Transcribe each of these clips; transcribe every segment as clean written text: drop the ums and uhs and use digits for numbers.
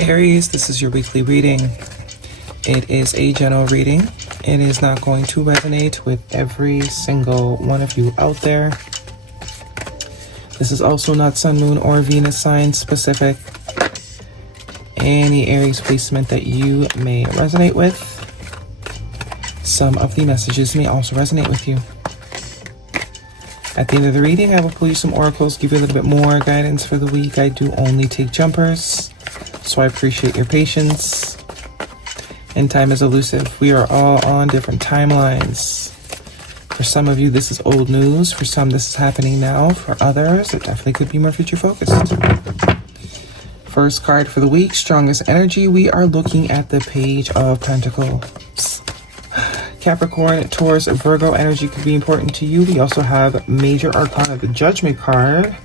Aries, this is your weekly reading. It is a general reading. It is not going to resonate with every single one of you out there. This is also not Sun, Moon, or Venus sign specific. Any Aries placement that you may resonate with, some of the messages may also resonate with you. At the end of the reading, I will pull you some oracles, give you a little bit more guidance for the week. I do only take jumpers, so I appreciate your patience. And time is elusive. We are all on different timelines. For some of you, this is old news. For some, this is happening now. For others, it definitely could be more future focused. First card for the week, strongest energy. We are looking at the Page of Pentacles. Capricorn, Taurus, Virgo energy could be important to you. We also have major arcana, the Judgment card.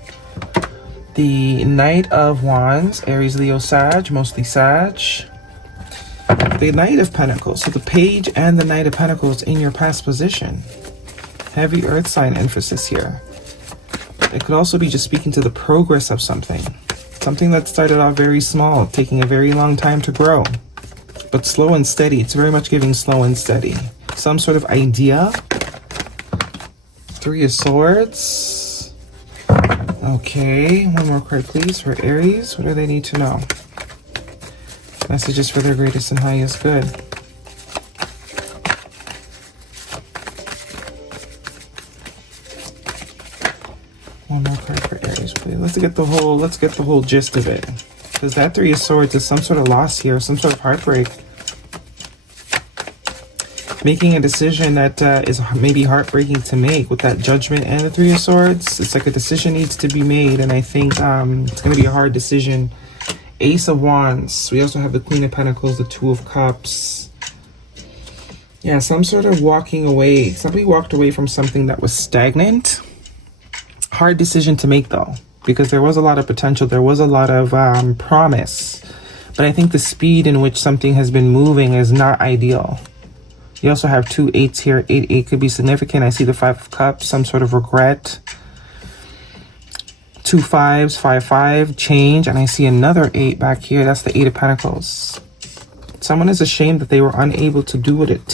The Knight of Wands, Aries, Leo, Sag, mostly Sag. The Knight of Pentacles, so the Page and the Knight of Pentacles in your past position. Heavy earth sign emphasis here. It could also be just speaking to the progress of something. Something that started off very small, taking a very long time to grow. But slow and steady, it's very much giving slow and steady. Some sort of idea. Three of Swords. Okay, one more card please for Aries. What do they need to know? Messages for their greatest and highest good. One more card for Aries, please. Let's get the whole gist of it. Because that Three of Swords is some sort of loss here, some sort of heartbreak. Making a decision that is maybe heartbreaking to make with that Judgment and the Three of Swords. It's like a decision needs to be made, and I think it's going to be a hard decision. Ace of Wands. We also have the Queen of Pentacles, the Two of Cups. Yeah, some sort of walking away. Somebody walked away from something that was stagnant. Hard decision to make though, because there was a lot of potential. There was a lot of promise. But I think the speed in which something has been moving is not ideal. You also have two eights here. 8-8 could be significant. I see the Five of Cups, some sort of regret. Two fives, 5-5, change. And I see another 8 back here. That's the Eight of Pentacles. Someone is ashamed that they were unable to do what it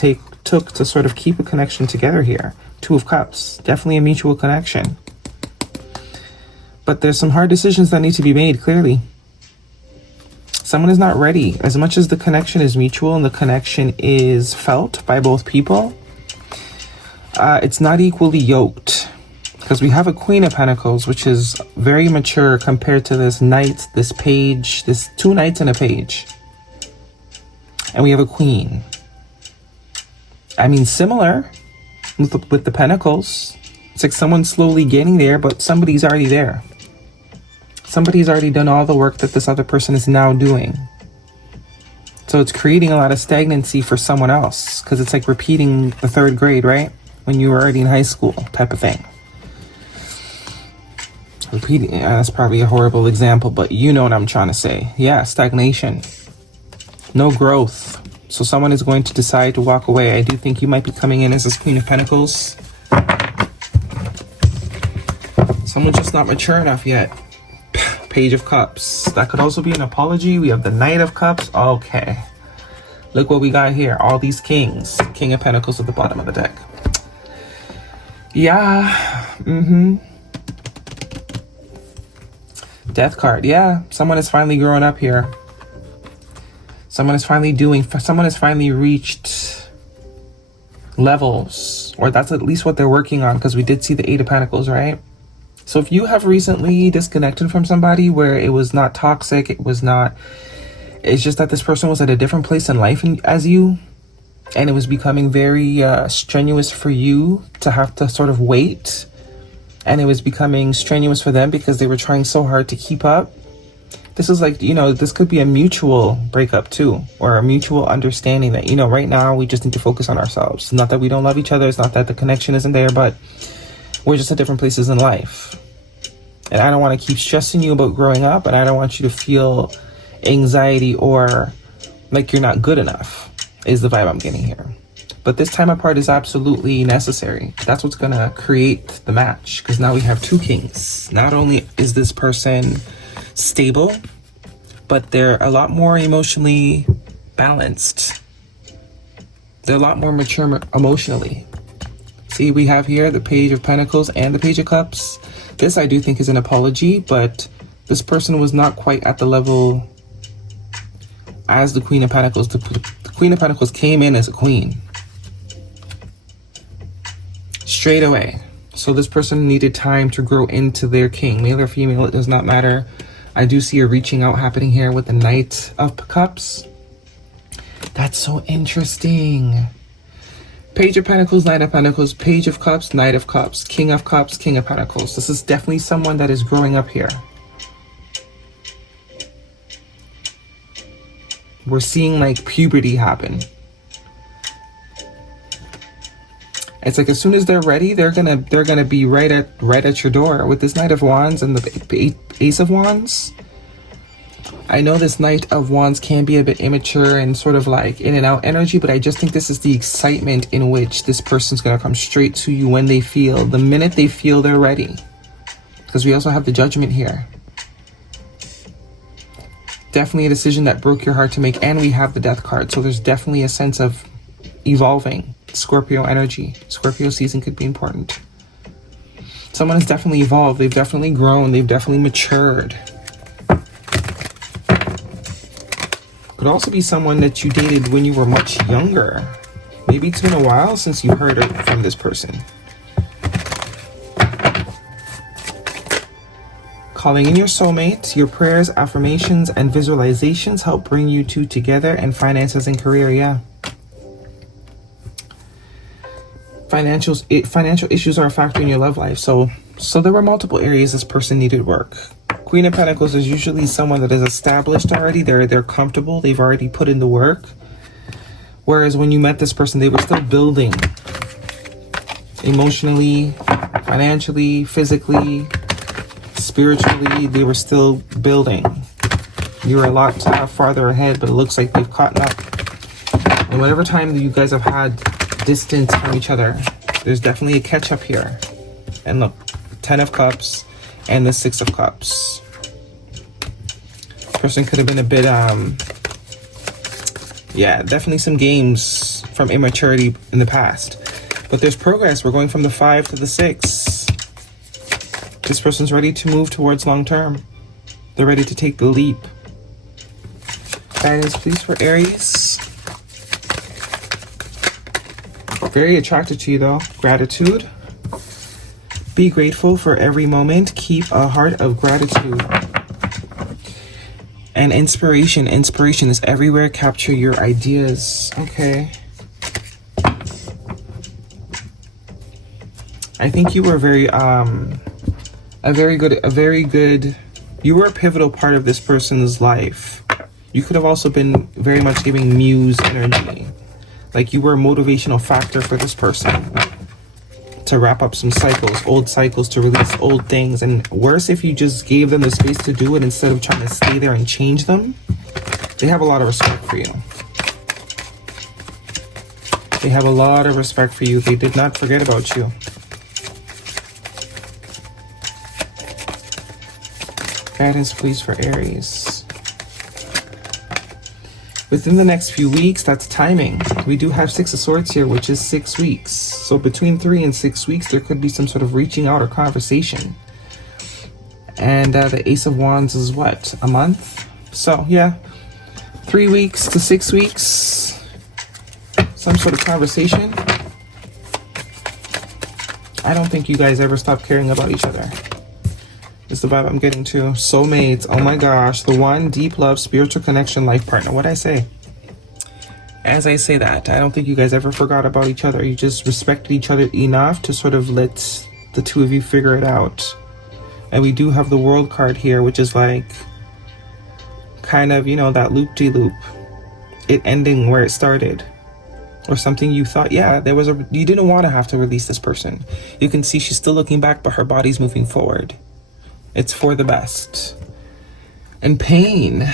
took to sort of keep a connection together here. Two of Cups, definitely a mutual connection. But there's some hard decisions that need to be made, clearly. Someone is not ready. As much as the connection is mutual and the connection is felt by both people, it's not equally yoked. Because we have a Queen of Pentacles, which is very mature compared to this Knight, this Page, this two Knights and a Page. And we have a Queen. I mean, similar with the Pentacles. It's like someone's slowly getting there, but somebody's already there. Somebody's already done all the work that this other person is now doing. So it's creating a lot of stagnancy for someone else, because it's like repeating the third grade, right? When you were already in high school type of thing. Repeating, that's probably a horrible example, but you know what I'm trying to say. Yeah, stagnation. No growth. So someone is going to decide to walk away. I do think you might be coming in as this Queen of Pentacles. Someone's just not mature enough yet. Page of Cups. That could also be an apology. We have the Knight of Cups. Okay. Look what we got here. All these kings. King of Pentacles at the bottom of the deck. Yeah. Death card. Yeah. Someone is finally growing up here. Someone is finally reached levels. Or that's at least what they're working on, because we did see the Eight of Pentacles, right? So if you have recently disconnected from somebody where it was not toxic, it's just that this person was at a different place in life as you, and it was becoming very strenuous for you to have to sort of wait, and it was becoming strenuous for them because they were trying so hard to keep up. This is like, this could be a mutual breakup too, or a mutual understanding that, right now we just need to focus on ourselves. Not that we don't love each other, it's not that the connection isn't there, but we're just at different places in life. And I don't want to keep stressing you about growing up, and I don't want you to feel anxiety or like you're not good enough, is the vibe I'm getting here. But this time apart is absolutely necessary. That's what's going to create the match, because now we have two kings. Not only is this person stable, but they're a lot more emotionally balanced. They're a lot more mature emotionally. See, we have here the Page of Pentacles and the Page of Cups. This I do think is an apology, but this person was not quite at the level as the Queen of Pentacles. The Queen of Pentacles came in as a queen. Straight away. So this person needed time to grow into their king. Male or female, it does not matter. I do see a reaching out happening here with the Knight of Cups. That's so interesting. Page of Pentacles, Knight of Pentacles, Page of Cups, Knight of Cups, King of Cups, King of Pentacles. This is definitely someone that is growing up here. We're seeing like puberty happen. It's like as soon as they're ready, they're gonna be right at your door with this Knight of Wands and the Ace of Wands. I know this Knight of Wands can be a bit immature and sort of like in and out energy, but I just think this is the excitement in which this person's gonna come straight to you when the minute they feel they're ready. Because we also have the Judgment here. Definitely a decision that broke your heart to make, and we have the Death card, so there's definitely a sense of evolving. Scorpio energy. Scorpio season could be important. Someone has definitely evolved. They've definitely grown. They've definitely matured. Could also be someone that you dated when you were much younger. Maybe it's been a while since you heard from this person. Calling in your soulmate. Your prayers, affirmations, and visualizations help bring you two together, and finances and career, yeah. Financial issues are a factor in your love life. So there were multiple areas this person needed work. Queen of Pentacles is usually someone that is established already. They're comfortable. They've already put in the work. Whereas when you met this person, they were still building. Emotionally, financially, physically, spiritually, they were still building. You were a lot farther ahead, but it looks like they've caught up. And whatever time you guys have had distance from each other, there's definitely a catch up here. And look, 10 of Cups and the 6 of Cups. Person could have been a bit yeah, definitely some games from immaturity in the past, but there's progress. We're going from the 5 to the 6. This person's ready to move towards long term. They're ready to take the leap. Guidance please for Aries. Very attracted to you though. Gratitude. Be grateful for every moment. Keep a heart of gratitude. And inspiration. Inspiration is everywhere. Capture your ideas. Okay. I think you were you were a pivotal part of this person's life. You could have also been very much giving muse energy. Like you were a motivational factor for this person to wrap up some cycles, old cycles, to release old things. And worse, if you just gave them the space to do it instead of trying to stay there and change them. They have a lot of respect for you. They have a lot of respect for you. They did not forget about you. Guidance please for Aries. Within the next few weeks, that's timing. We do have 6 of Swords here, which is 6 weeks. So between 3 and 6 weeks, there could be some sort of reaching out or conversation. And the Ace of Wands is what? A month? So yeah, 3 weeks to 6 weeks. Some sort of conversation. I don't think you guys ever stop caring about each other. Is the vibe I'm getting to. Soulmates, oh my gosh. The one, deep love, spiritual connection, life partner. What'd I say? As I say that, I don't think you guys ever forgot about each other. You just respected each other enough to sort of let the two of you figure it out. And we do have the World card here, which is like kind of, you know, that loop-de-loop. It ending where it started. Or something you thought, yeah, you didn't want to have to release this person. You can see she's still looking back, but her body's moving forward. It's for the best. And pain.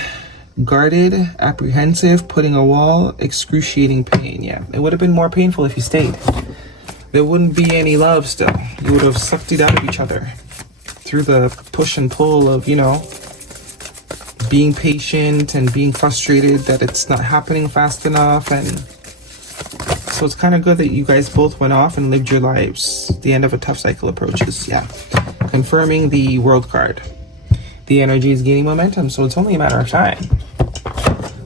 Guarded, apprehensive, putting a wall, excruciating pain. Yeah, it would have been more painful if you stayed. There wouldn't be any love still. You would have sucked it out of each other through the push and pull of, you know, being patient and being frustrated that it's not happening fast enough. And so it's kind of good that you guys both went off and lived your lives. The end of a tough cycle approaches. Yeah. Confirming the World card. The energy is gaining momentum, so it's only a matter of time.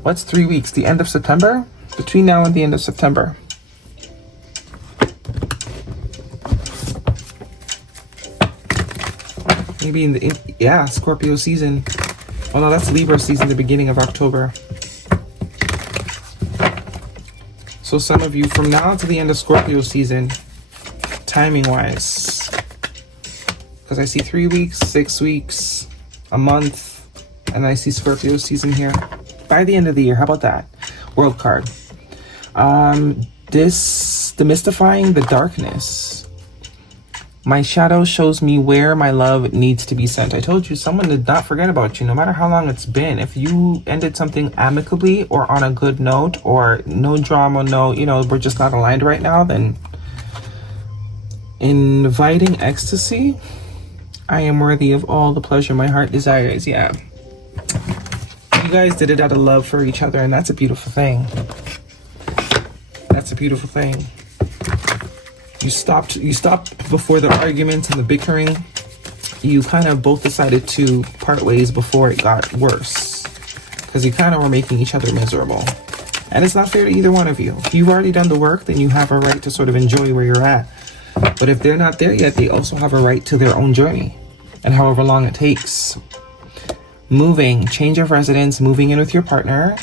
What's 3 weeks? The end of September? Between now and the end of September. Maybe in the, Scorpio season. Oh no, that's Libra season, the beginning of October. So some of you, from now to the end of Scorpio season, timing-wise, because I see 3 weeks, 6 weeks, a month, and I see Scorpio season here. By the end of the year, how about that? World card. Demystifying the darkness. My shadow shows me where my love needs to be sent. I told you, someone did not forget about you, no matter how long it's been. If you ended something amicably or on a good note, or no drama, no, we're just not aligned right now, then inviting ecstasy. I am worthy of all the pleasure my heart desires. Yeah. You guys did it out of love for each other, and that's a beautiful thing. That's a beautiful thing. You stopped before the arguments and the bickering. You kind of both decided to part ways before it got worse, because you kind of were making each other miserable. And it's not fair to either one of you. If you've already done the work, then you have a right to sort of enjoy where you're at. But if they're not there yet, they also have a right to their own journey, and however long it takes. Moving, change of residence, moving in with your partner.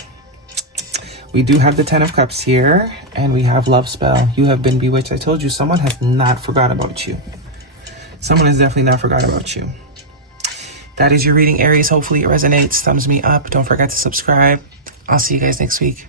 We do have the 10 of Cups here, and we have love spell. You have been bewitched. I told you, someone has not forgotten about you. Someone has definitely not forgotten about you. That is your reading, Aries. Hopefully it resonates. Thumbs me up. Don't forget to subscribe. I'll see you guys next week.